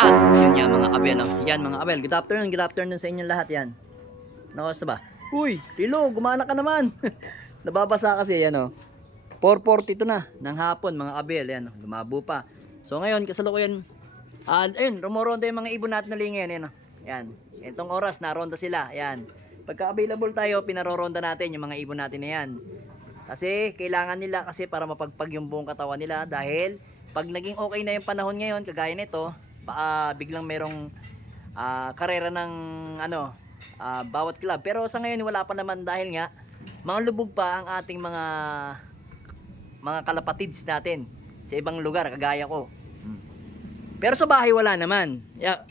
At yun nga mga abel, no? Yan mga abel, good afternoon sa inyong lahat yan. Nakamusta ba? Uy, Rilo, gumana ka naman. Nababasa kasi yan, no? 4:42 na ng hapon mga abel, yan, no? Lumabo pa. So ngayon, kasalukuyan, ayun, rumoronda yung mga ibon natin na lingin, yan, no? Yan, itong oras, naronda sila, yan. Pagka available tayo, pinaroronda natin yung mga ibon natin na yan. Kasi kailangan nila kasi para mapagpag yung buong katawan nila dahil pag naging okay na yung panahon ngayon, kagaya nito, biglang merong karera ng bawat club. Pero sa ngayon wala pa naman dahil nga mga lubog pa ang ating mga kalapatids natin sa ibang lugar kagaya ko. Pero sa bahay wala naman.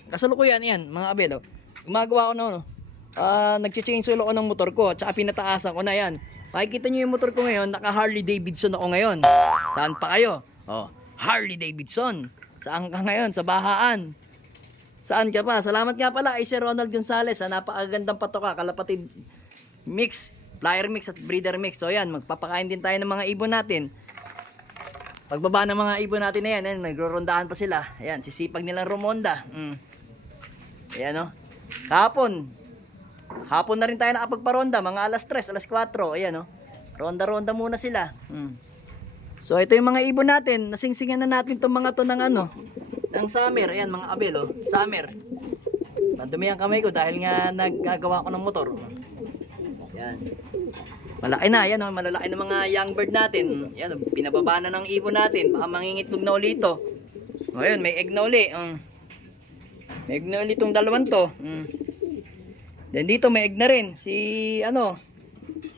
Kasalukuyan yan mga abel. Gumagawa ko no. Nagche-change oil ako ng motor ko at saka pinataasan ko na yan. Makikita nyo yung motor ko ngayon, naka Harley Davidson ako ngayon. Saan pa kayo? Harley Davidson. Saan ka ngayon? Sa Bahaan. Saan ka pa? Salamat nga pala kay Sir Ronald Gonzales. Napakagandang patoka, kalapatid mix, flyer mix at breeder mix. So yan, magpapakain din tayo ng mga ibon natin. Pagbaba ng mga ibon natin na yan, nagro-rondahan pa sila. Ayan, sisipag nilang rumonda. Ayan o. Hapon na rin tayo nakapagparonda, mga alas 3, alas 4. Ayan o. Ronda-ronda muna sila. So ito yung mga ibon natin, nasingsingan na natin itong mga to ng ng summer. Ayan mga abel, summer. Madumi ang kamay ko dahil nga naggagawa ko ng motor. Ayan. Malaki na, ayan malalaki na mga young bird natin. Ayan, pinababa na ng ibon natin, baka mangingitlog na ulit ito. Ngayon, may egg na uli. May egg na ulit itong dalawang to. Then dito may egg na rin, si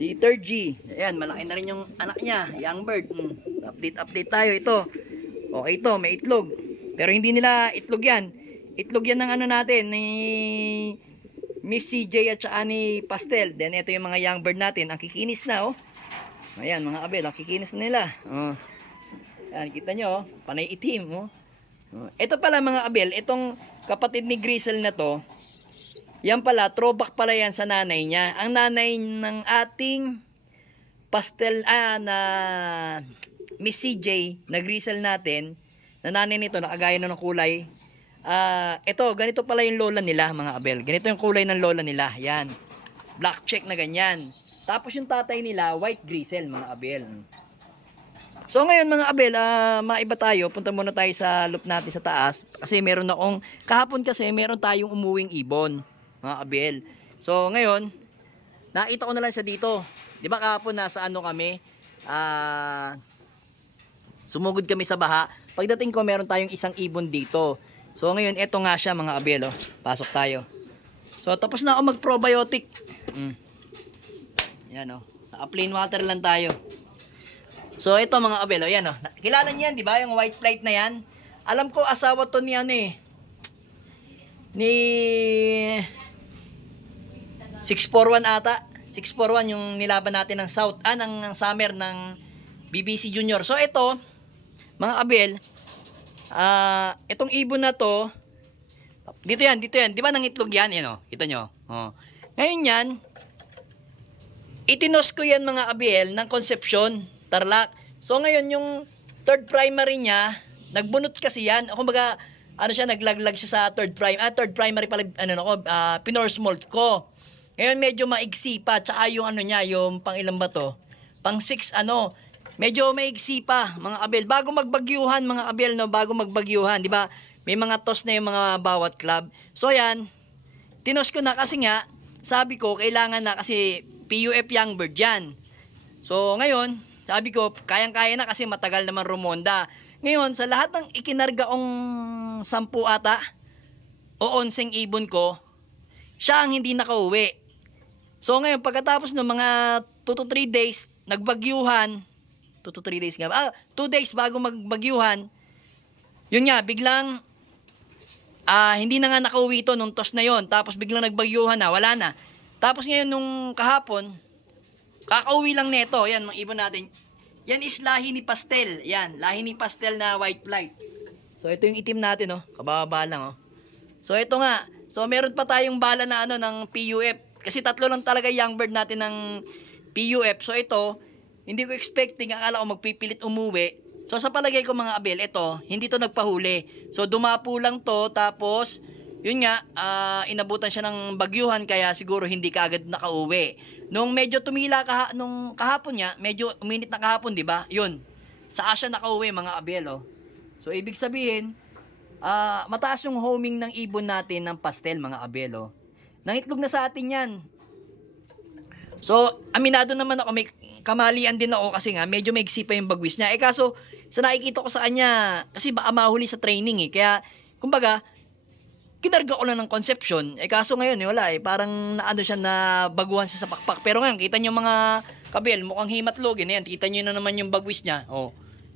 3G. Ayan, malaki na rin yung anak niya, young bird. Update tayo ito. Okay ito, may itlog. Pero hindi nila itlog yan. Itlog yan ng natin, ni Miss CJ at saka ni Pastel. Then ito yung mga young bird natin. Ang kikinis na, Ayan, mga abel, ang kikinis na nila. Ayan, kita nyo, panay itim, Ito pala mga abel, itong kapatid ni Grisel na to, yan pala, throwback pala yan sa nanay niya. Ang nanay ng ating pastel, na Miss CJ, na Grisel natin, na nanay nito, nakagaya na ng kulay. Ito, ganito pala yung lola nila, mga abel. Ganito yung kulay ng lola nila. Yan. Black check na ganyan. Tapos yung tatay nila, white Grisel, mga abel. So ngayon mga abel, maiba tayo. Punta muna tayo sa loop natin sa taas. Kasi meron akong, kahapon kasi meron tayong umuwing ibon, mga abel. So ngayon, nakita ko na lang siya dito. Di ba kahapon nasa kami? Sumugod kami sa baha. Pagdating ko, meron tayong isang ibon dito. So ngayon, eto nga siya mga abel. Pasok tayo. So tapos na ako mag-probiotic. Yan Naka-plain water lang tayo. So ito mga abel, yan Kilala niyo yan, di ba? Yung white flight na yan. Alam ko asawa to ni ni 641 ata. 641 yung nilaban natin ng ng summer ng BBC Junior. So ito, mga abel, itong ibon na to, dito yan. Di ba nangitlog yan? Yan kita nyo. Ngayon yan, itinos ko yan mga abel ng Concepcion, Tarlac. So ngayon yung third primary niya, nagbunot kasi yan. Kumbaga, naglaglag siya sa third primary pala, pinorse molt ko. Ngayon medyo maigsi pa, tsaka yung niya, yung pang ilang ba to? Pang 6 medyo maigsi pa, mga abel. Bago magbagyuhan, mga abel, bago magbagyuhan, di ba? May mga toss na yung mga bawat club. So yan, tinos ko na kasi nga, sabi ko, kailangan na kasi PUF young bird yan. So ngayon, sabi ko, kayang-kaya na kasi matagal naman rumonda. Ngayon, sa lahat ng ikinargaong 10 ata, o 11 ibon ko, siya ang hindi nakauwi. So ngayon, pagkatapos ng mga 2 to 3 days, nagbagyuhan, 2 to 3 days nga, 2 days bago magbagyuhan, yun nga, biglang, hindi na nga nakauwi ito nung toss na yon. Tapos biglang nagbagyuhan na, wala na. Tapos ngayon, nung kahapon, kakauwi lang nito. Yan, mga ibon natin. Yan is lahi ni Pastel. Yan, lahi ni Pastel na white flight. So ito yung itim natin, kababa lang, So ito nga. So meron pa tayong bala na ng PUF. Kasi 3 lang talaga young bird natin ng PUF. So ito, hindi ko expecting, akala ko magpipilit umuwi. So sa palagay ko mga abel, ito, hindi to nagpahuli. So dumapo lang to, tapos, yun nga, inabutan siya ng bagyuhan, kaya siguro hindi kaagad nakauwi. Nung medyo tumila nung kahapon niya, medyo uminit na kahapon, di ba? Yun, saan siya nakauwi mga abel, oh. So ibig sabihin, mataas yung homing ng ibon natin ng pastel mga abel, oh. Nangitlog na sa atin yan. So, aminado naman ako, may kamalian din ako kasi nga, medyo maigsi pa yung bagwis niya. Kaso, sa nakikita ko sa kanya, kasi baka mahuli sa training Kaya, kumbaga, kinarga ko lang ng conception. Kaso ngayon, wala parang naano siya na baguhan siya sa pakpak. Pero ngayon, kita niyo mga kabel, mukhang himatlogin. Ayan, kita niyo na naman yung bagwis niya. Oh.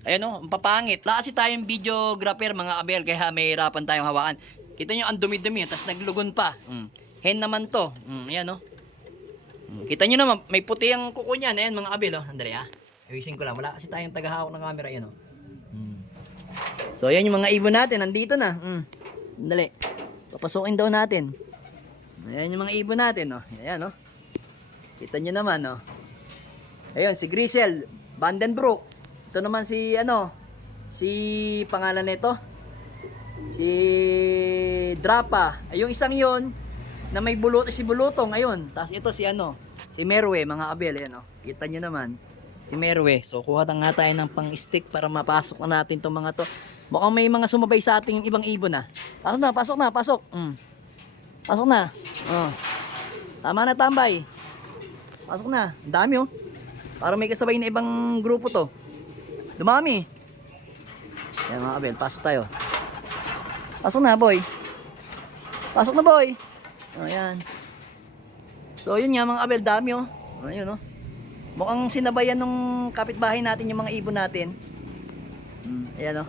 Ayan ang papangit. Wala kasi tayong videographer mga kabel, kaya may hirapan tayong hawakan. Kita niyo ang dumi-dumi, tapos naglugon pa. Hen naman to. Ayan kita nyo naman, may puti ang kuko niyan. Ayan mga abel, Andrea. Ayusin ko lang. Wala kasi tayong tagahawak ng camera. Ayan, So, ayan yung mga ibon natin. Nandito na. Dali. Papasukin daw natin. Ayan yung mga ibon natin, Ayan, Kita nyo naman, Ayun, si Grisel Vandenbroek. Ito naman si, si pangalan nito. Si Drapa. Ay, yung isang yun, na may si Bulutong, ayun. Tapos ito si si Merwe, mga abel, ayan Kita nyo naman, si Merwe. So kuha na nga tayo ng pang-stick para mapasok na natin itong mga to. Mukhang may mga sumabay sa ating ibang ibon Pasok na, pasok na, pasok. Pasok na. Tama na tambay. Pasok na. Ang dami Parang may kasabay na ibang grupo to. Dumami. Ayan mga abel, pasok tayo. Pasok na boy. Pasok na boy. Ayan. So yun nga mga abel, dami Ayun Mukhang sinabayan nung kapitbahay natin yung mga ibon natin. Ayan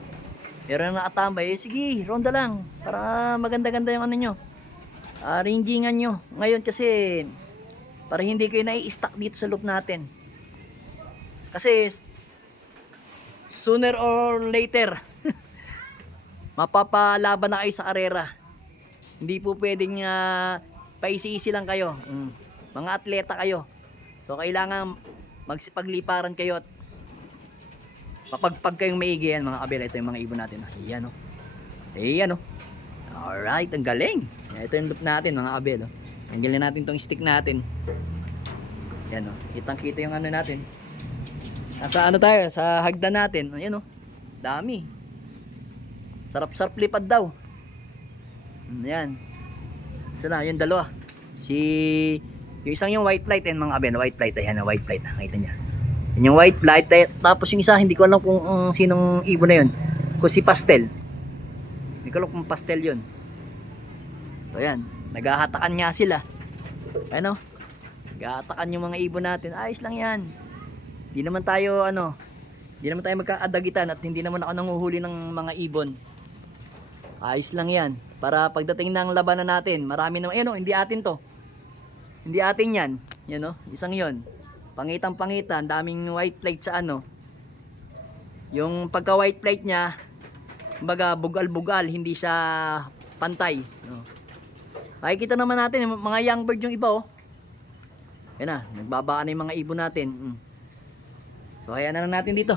Meron na nakatambay. Sige, ronda lang. Para maganda-ganda yung nyo. Rangingan nyo. Ngayon kasi, para hindi kayo nai-stack dito sa loop natin. Kasi, sooner or later, mapapalaban na kayo sa karera. Hindi po pwedeng paisi-isi lang kayo. Mga atleta kayo. So kailangan magsipagliparan kayo at mapagpag kayong maigi yan mga kabel. Ito yung mga ibon natin. Ayan Ayan Alright, ang galing. Ito yung loop natin mga kabel. Tanggalin natin tong stick natin. Ayan kitang kita yung natin. Nasa tayo? Sa hagdan natin. Ayan dami. Sarap-sarap lipad daw. Ayan. Sana yung dalawa. Yung isang yung white light and mga abel, white light. Ayan white light. Nakita niya. Yung white light. Tapos yung isa, hindi ko alam kung sinong ibon na yun. Kung si pastel. Hindi ko alam kung pastel yun. So ayan. Naghahatakan nga sila. Ayan naghahatakan yung mga ibon natin. Ayos lang yan. Hindi naman tayo hindi naman tayo magkaadagitan at hindi naman ako nanguhuli ng mga ibon. Ayos lang yan. Para pagdating ng labanan natin, marami naman, hindi atin to. Hindi atin yan. Yan isang yon. Pangitan-pangitan, daming white light sa Yung pagka white light niya, kumbaga bugal-bugal, hindi siya pantay. Makikita naman natin, mga young bird yung iba Yan nagbabaka na yung mga ibon natin. So hayaan na lang natin dito.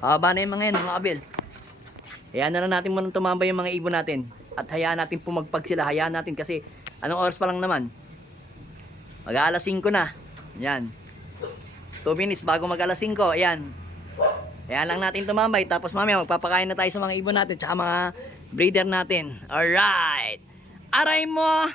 Bababa na yung mga yan, mga abel. Hayaan na lang natin muna tumambay yung mga ibon natin. At hayaan natin pumagpag sila. Hayaan natin kasi anong oras pa lang naman? Mag-aalas 5 na. Yan. 2 minutes bago mag-alas 5. Ayan. Hayaan lang natin tumambay. Tapos mamaya magpapakain na tayo sa mga ibon natin. Tsaka mga breeder natin. Alright. Aray mo.